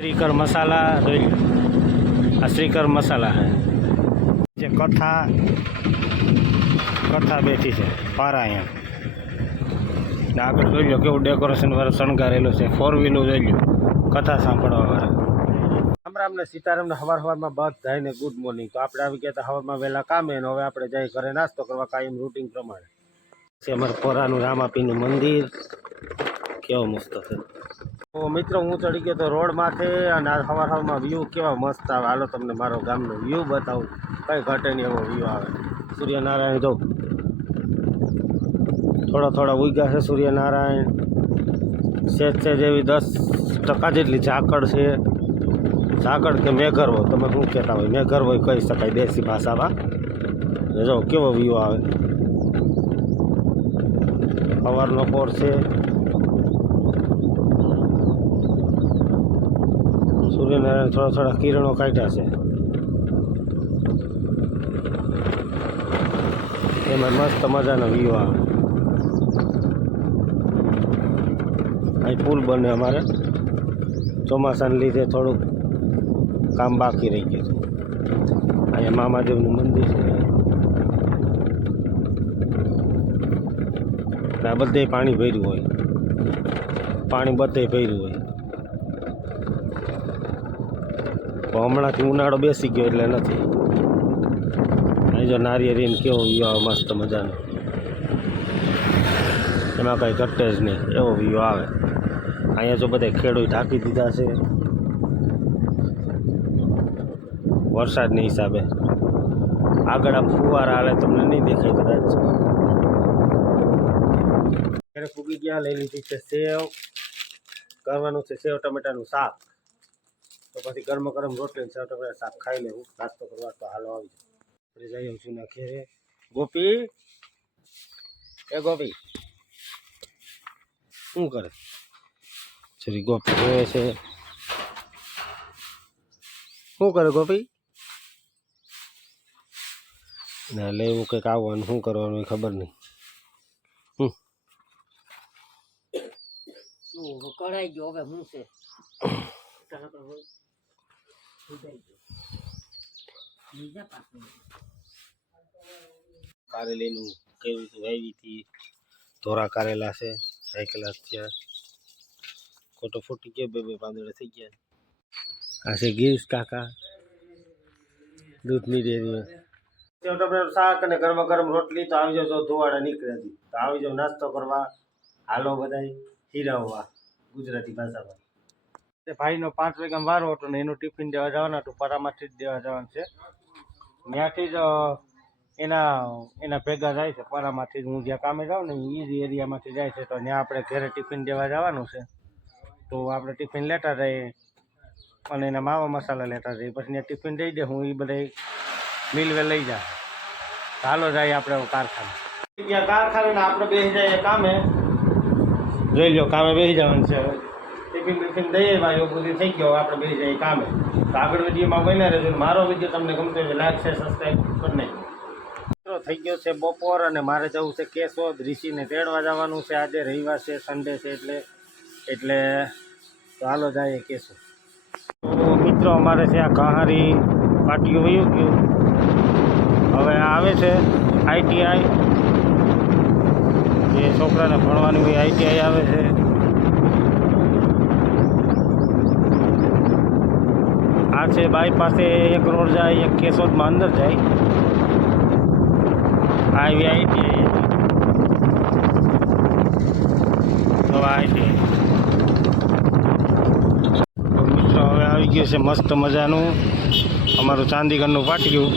श्रीकर मसाला જોઈ આ શ્રીકર મસાલા है જે કથા બેઠી છે પારા અહીંયા ને આગળ જોઈ લો કેવું ડેકોરેશન વાળું શણગારેલું છે 4 વ્હીલર જોઈ લો કથા સાંભળવા વાળા રામ રામ ને સીતારામ ને હવારમાં બધાય ને ગુડ મોર્નિંગ તો આપણે આવી ગયા હવારમાં વહેલા કામે ને હવે આપણે જઈ ઘરે નાસ્તો કરવા કાયમ રૂટીન પ્રમાણે છે અમારા પોરાનું રામાપીનું મંદિર કેવો મસ્ત છે તો મિત્રો હું ચડી ગયો તો રોડ માથે અને આ હવારમાં વ્યૂ કેવા મસ્ત આવે હાલો તમને મારો ગામનો વ્યૂ બતાવું કંઈ ઘટે નહીં એવો વ્યૂ આવે સૂર્યનારાયણ જો થોડા ઉગ્યા છે સૂર્યનારાયણ સેજ જેવી 10% જેટલી ઝાકળ છે ઝાકળ કે મેઘરવો તમે શું કહેતા હોય મેઘરવો કહી શકાય દેશી ભાષામાં જો કેવો વ્યૂ આવે સવારનો પોર છે સૂર્યનારાયણ થોડા કિરણો કાઢ્યા છે એમાં મસ્ત મજાનો વ્યૂ આવે અહીં પુલ બને અમારે ચોમાસાને લીધે થોડુંક કામ બાકી રહી ગયું છે અહીંયા મામાદેવનું મંદિર છે આ બધે પાણી ભર્યું હોય પાણી બધે ભર્યું હોય હમણાંથી ઉનાળો બેસી ગયો એટલે નથી અહીં જો નારિયેળીને કેવો વ્યૂ આવે મસ્ત મજાનો એમાં કંઈ ઘટે જ નહીં એવો વ્યૂ આવે અહીંયા જો બધા ખેડૂત ઢાંકી દીધા છે વરસાદની હિસાબે આગળ આ ફુવારા હાલે તમને નહીં દેખાય કદાચ ત્યારે ફૂગી ગયા લઈ લીધી છે સેવ કરવાનું છે સેવ ટમેટાનું શાક તો પછી ગરમ રોટલી સેવ ટમેટા શાક ખાઈ લેવું નાસ્તો કરવા તો હાલો આવી જાય જઈ છું ના ખેરે ગોપી એ ગોપી શું કરે છરી ગોપી જોવે છે શું કરે ગોપી ના લેવું કંઈક આવવાનું શું કરવાનું ખબર નહીં કઢાઈ ગયો હવે શું છે કારેલીનું કેવી રીતે વાવી હતી ધોરા કારેલા છે સાયકલા થયા ખોટો ફૂટી ગયો બે પાંદડા થઈ ગયા આ છે ગીરીશ કાકા દૂધની ડેરી શાક અને ગરમ રોટલી તો આવી જાવ ધોવાડા નીકળે હતી તો આવી જાવ નાસ્તો કરવા હાલો બધાય હીરાવવા ગુજરાતી ભાષામાં ભાઈનો 5 વાગ્યામાં વારો હતો ને એનું ટિફિન દેવા જવાના હતું પરામાંથી જ દેવા જવાનું છે ત્યાંથી જ એના ભેગા જાય છે પરામાંથી જ હું જ્યાં કામે જાઉં ને એ જ એરિયામાંથી જાય છે તો ત્યાં આપણે ઘરે ટિફિન દેવા જવાનું છે તો આપણે ટિફિન લેતા જઈએ અને એના માવા મસાલા લેતા જઈએ પછી ત્યાં ટિફિન દઈ દે હું એ બધા મિલવે લઈ જાય ચાલો જાય આપણે કારખાને ત્યાં કારખાને આપણે બેસી જઈએ કામે જોઈ લો કામે બેસી જવાનું છે ટિફિન દઈએ ભાઈ બધું થઈ ગયો આપણે બેસી જઈએ કામે તો આગળ વિડીયોમાં બન્યા રહેજો મારો વિડીયો તમને ગમતો હોય લાઈક શેર સબસ્ક્રાઈબ કરી નાખજો થઈ ગયો છે બપોર અને મારે જવું છે કેશોદ ઋષિને તેડવા જવાનું છે આજે રવિવાર છે સન્ડે છે એટલે તો હાલો જઈએ કેશોદ તો મિત્રો અમારે છે આ કહારી પાટીઓ વયું ગયું હવે આવે છે આઈટીઆઈ જે છોકરાને ભણવાનું હોય આઈટીઆઈ આવે છે આ છે બાયપાસે એક રોડ જાય એક કેશોદમાં અંદર જાય આવી આઈટીઆઈ તો આઈટીઆઈ તો મિત્રો હવે આવી ગયું છે મસ્ત મજાનું અમારું ચાંદીગઢનું પાટિયું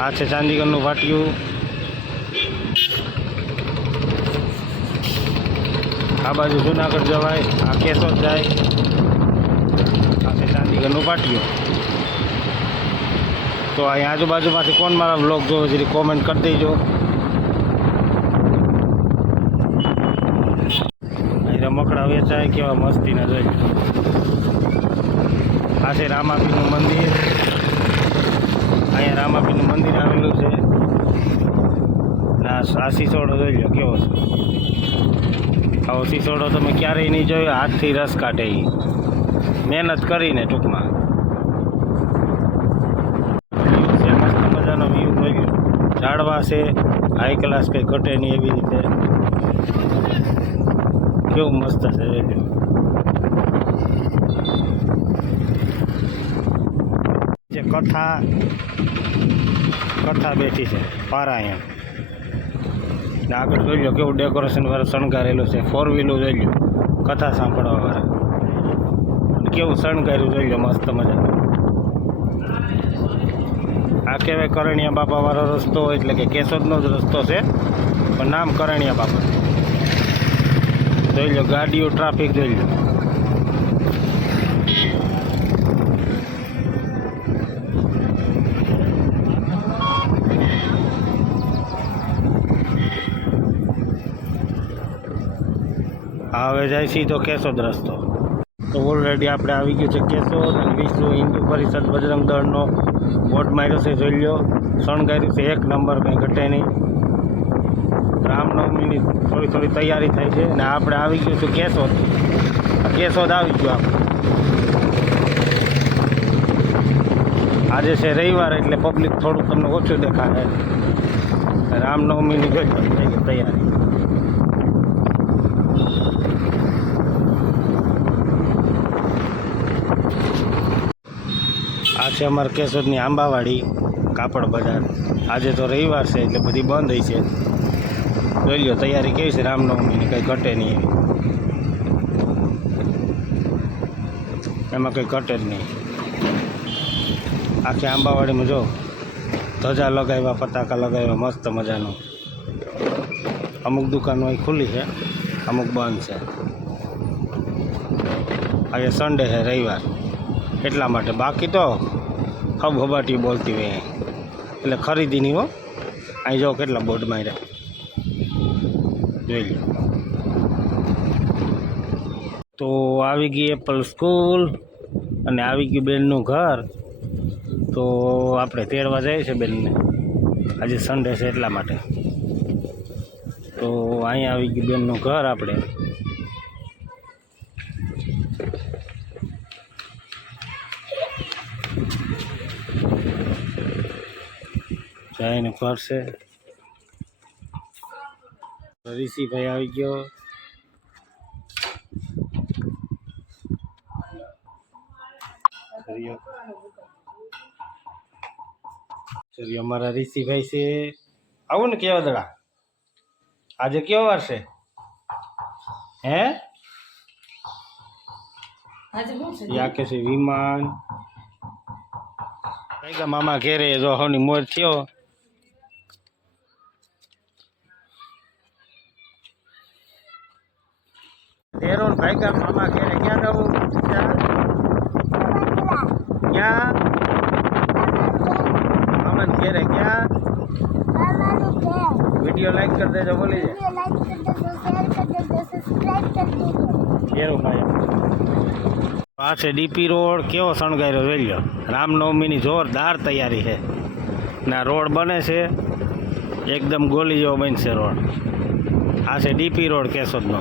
આ છે ચાંદીગઢનું પાટિયું આ બાજુ જુનાગઢ જવાય આ કેશોદ જાય આ છે ચાંદીગઢનું પાટિયું તો અહીં આજુબાજુમાંથી કોણ મારા બ્લોગ જોવે જરી કોમેન્ટ કરી દેજો અહીં રમકડા વેચાય કેવા મસ્તીના જોઈ આ છે રામાપીનું મંદિર અહીંયા રામાપીનું મંદિર આવેલું છે આ સિસોડો જોઈ લો કેવો છે આવો સિસોડો તમે ક્યારેય નહીં જોયો હાથથી રસ કાઢે મહેનત કરીને ટૂંકમાં વ્યૂ છે મસ્ત મજાનો વ્યૂ મળ્યો. ઝાડવા છે હાઈ ક્લાસ કંઈ ઘટે નહીં એવી રીતે. કેવું મસ્ત છે વેલ્યુ. જે કથા બેઠી છે પારાયણ. ને આગળ જોઈ લો કેવું ડેકોરેશન વાળું શણગારેલું છે. 4 વ્હીલું જોઈ લો કથા સાંભળવા વાળા. કેવું શણગાર્યું જોઈ લો મસ્ત મજાનું. આ કહેવાય કરણિયા બાપા વાળો રસ્તો એટલે કે કેશોદનો જ રસ્તો છે પણ નામ કરણિયા બાપા. જોઈ લો ગાડીઓ ટ્રાફિક જોઈ લો. હવે જાય સીધો કેશોદ રસ્તો. તો ઓલરેડી આપણે આવી ગયું છે કેશોદ. અને વિશ્વ હિન્દુ પરિષદ બજરંગ દળનો બોર્ડ માર્યો છે જોઈ લો. શણગાર્યું છે એક નંબર, કંઈ ઘટે નહીં. રામનવમીની થોડી તૈયારી થાય છે. ને આપણે આવી ગયું છું કેશોદ. કેશોદ આવી ગયું આપણે. આજે છે રવિવાર એટલે પબ્લિક થોડુંક તમને ઓછું દેખાશે. રામનવમીની જોઈ લો થઈ ગઈ તૈયારી. આ છે અમારા કેશોદની આંબાવાડી કાપડ બજાર. આજે તો રવિવાર છે એટલે બધી બંધ હોય છે. જોઈ લો તૈયારી કેવી છે રામનવમીની, કંઈ ઘટે નહીં એમાં કંઈ ઘટે જ નહીં. આખી આંબાવાડીમાં જો ધજા લગાવ્યા, પતાકા લગાવ્યા મસ્ત મજાનું. અમુક દુકાનો અહીં ખુલ્લી છે, અમુક બંધ છે. આજે સન્ડે છે રવિવાર એટલા માટે. બાકી તો હબાટી બોલતી હોય એટલે ખરીદી નહીં હો. અહીં જો કેટલા બોર્ડ માર્યા જોઈ લો. તો આવી ગઈ એપલ સ્કૂલ અને આવી ગયું બેનનું ઘર. તો આપણે તેડવા જઈએ છીએ બેનને. આજે સન્ડે છે એટલા માટે. તો અહીંયા આવી ગયું બેનનું ઘર આપણે. જઈને ઘર છે. ઋષિભાઈ આવી ગયો. અમારા ઋષિભાઈ છે. આવું ને કેવા દડા આજે કેવો વાર છે હે? યા કે છે વિમાન. કઈ મામા ઘેરે જો હવની મોર થયો. તેરોન ભાઈ કા મામા ઘેરે ક્યાં જવું? ક્યાં મામા ઘેરે ક્યાં? વિડિયો લાઈક કરી દેજો. બોલી જાય આ છે ડીપી રોડ. કેવો શણગાર્યો જોઈ લો. રામનવમીની જોરદાર તૈયારી છે. ના રોડ બને છે એકદમ ગોલી જેવો બનશે રોડ. આ છે ડીપી રોડ કેશોદનો.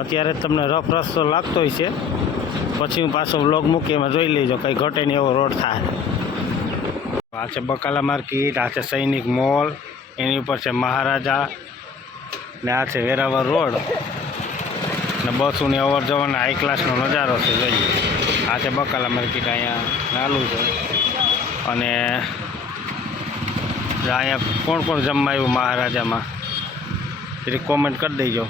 અત્યારે તમને રફ રસ્તો લાગતો હોય છે, પછી હું પાછો વ્લોગ મૂકી એમાં જોઈ લેજો કંઈ ઘટે નહીં એવો રોડ થાય. આ છે બકાલા માર્કેટ, આ છે સૈનિક મોલ, એની ઉપર છે મહારાજા, ને આ છે વેરાવળ રોડ. ને બસોની અવર જવાનો હાઈ ક્લાસનો નજારો છે જોઈએ. આ છે બકાલા માર્કેટ, અહીંયા નાલું છે. અને અહીંયા કોણ કોણ જમવા આવ્યું મહારાજામાં એટલે કોમેન્ટ કરી દેજો.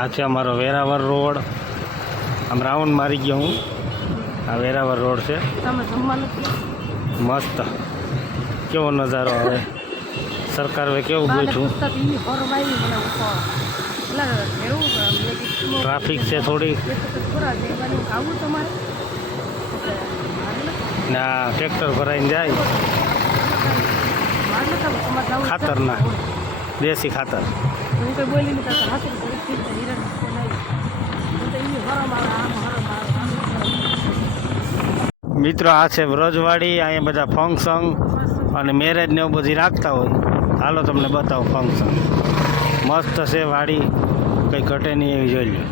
આ છે અમારો વેરાવળ રોડ. આમ રાઉન્ડ મારી ગયો હું. આ વેરાવળ રોડ છે. મસ્ત કેવો નજારો આવે. સરકાર હવે કેવું ગોઠવું. ટ્રાફિક છે થોડી. ના ટ્રેક્ટર ભરાઈને જાય. ખાતરના દેશી ખાતર. મિત્રો આ છે વ્રજવાડી. અહીંયા બધા ફંક્શન અને મેરેજ ને એવું બધી રાખતા હોય. હાલો તમને બતાવો ફંક્શન. મસ્ત છે વાડી, કંઈ ઘટે નહીં એવી જોઈ લો.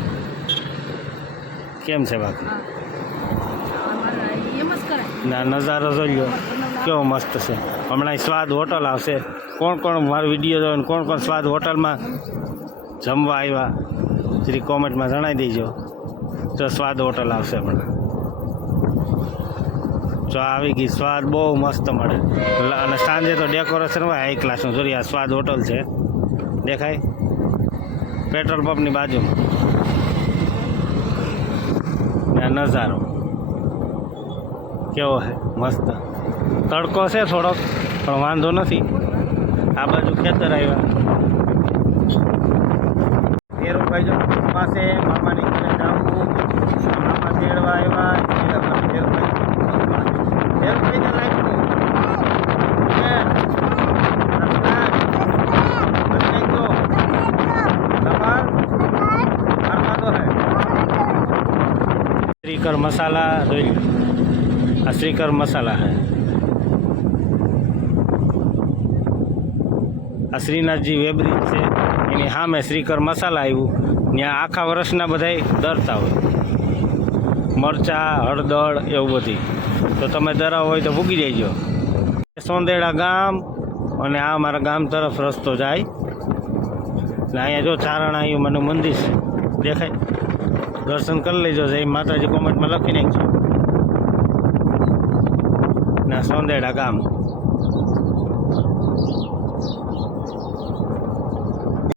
કેમ છે બાકી? ના નજારો જોઈ લો કેવો મસ્ત છે. હમણાં સ્વાદ હોટલ આવશે. કોણ કોણ મારો વિડીયો જોવે ને કોણ કોણ સ્વાદ હોટલમાં જમવા આવ્યા જરી કોમેન્ટમાં જણાવી દેજો. તો સ્વાદ હોટલ આવશે હમણાં. જો આવી ગઈ સ્વાદ બહુ મસ્ત મળે. અને સાંજે તો ડેકોરેશન હોય હાઈ ક્લાસનું. જોરી આ સ્વાદ હોટલ છે દેખાય પેટ્રોલ પંપની બાજુમાં. ને આ નજારો કેવો છે મસ્ત. તડકો છે થોડોક પણ વાંધો નથી. આ બાજુ ખેતર આવ્યા. ધીરુભાઈ જો પાસે મામાની ઘરે જાવું. મામા તેડવા આવ્યા. ધીરુભાઈને લાગ્યું श्रीकर मसाला જોઈ લો. આ શ્રીકર મસાલા है. આ શ્રીનાથજી વેબ્રિજ છે એની સામે શ્રીકર મસાલા આવ્યું. ત્યાં આખા વર્ષના બધાય દરતા હોય મરચાં હળદર એવું બધી. તો તમે દરાવ હોય તો ભૂગી જઈજો. સોંદેડા ગામ અને આ મારા ગામ તરફ રસ્તો જાય. ને અહીંયા જો ચારણ આવ્યું મને મંદિર છે દેખાય. દર્શન કરી લેજો. જય માતાજી કોમેન્ટમાં લખી નાખજો. ના સોંદેડા ગામ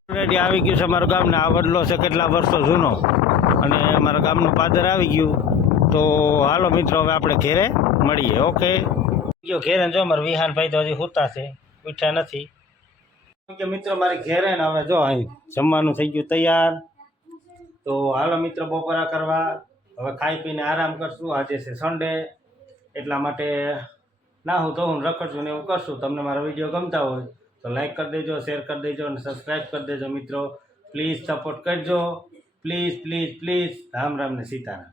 ઓલરેડી આવી ગયું છે અમારું ગામ. ને આ વડલો છે કેટલા વર્ષો જૂનો. અને અમારા ગામનું પાદર આવી ગયું. તો હાલો મિત્રો હવે આપણે ઘેરે મળીએ. ઓકે ગયો ઘેરે. જો મારા વિહાનભાઈ તો હજી સૂતા છે, ઉઠ્યા નથી. કે મિત્રો મારી ઘેરે ને હવે જો અહીં જમવાનું થઈ ગયું તૈયાર. તો હાલો મિત્રો બપોરા કરવા. હવે ખાઈ પીને આરામ કરશું. આજે છે સન્ડે એટલા માટે નાહું ધોવું રખડશું ને એવું કરશું. તમને મારા વિડીયો ગમતા હોય તો લાઈક કરી દેજો, શેર કરી દેજો અને સબસ્ક્રાઈબ કરી દેજો મિત્રો. પ્લીઝ સપોર્ટ કરજો. Please please please. Ram Ram ને સીતારામ.